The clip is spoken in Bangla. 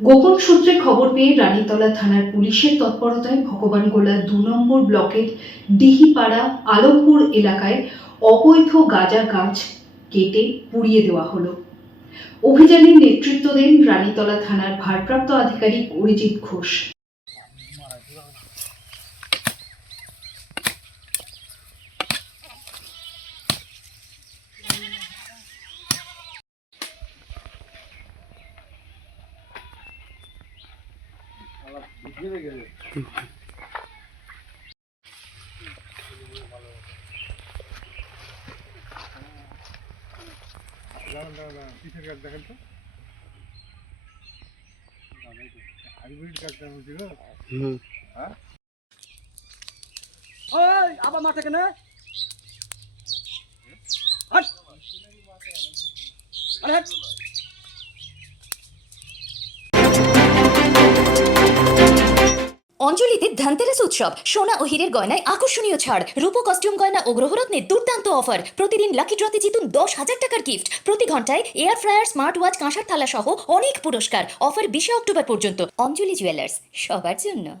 গোপন সূত্রে খবর পেয়ে রানীতলা থানার পুলিশের তৎপরতায় ভগবানগোলা দু নম্বর ব্লকের ডিহিপাড়া আলমপুর এলাকায় অবৈধ গাঁজা গাছ কেটে পুড়িয়ে দেওয়া হলো। অভিযানের নেতৃত্ব দেন রানীতলা থানার ভারপ্রাপ্ত আধিকারিক অরিজিৎ ঘোষ। গাছ দেখেন তো হাইব্রিড গাছ কেন ছিল হ্যাঁ ওই আবার মাঠে কেন আরে অঞ্জলিতে ধানতেরাস উৎসব। সোনা ও হীরের গয়নায় আকর্ষণীয় ছাড়। রূপো কস্টিউম গয়না ও গ্রহরত্নে দুর্দান্ত অফার প্রতিদিন লাকি ড্রতে জিতুন দশ হাজার টাকার গিফট প্রতি ঘন্টায় এয়ার ফ্রায়ার স্মার্ট ওয়াচ কাঁসার থালা সহ অনেক পুরস্কার। অফার বিশে অক্টোবর পর্যন্ত। অঞ্জলি জুয়েলার্স সবার জন্য।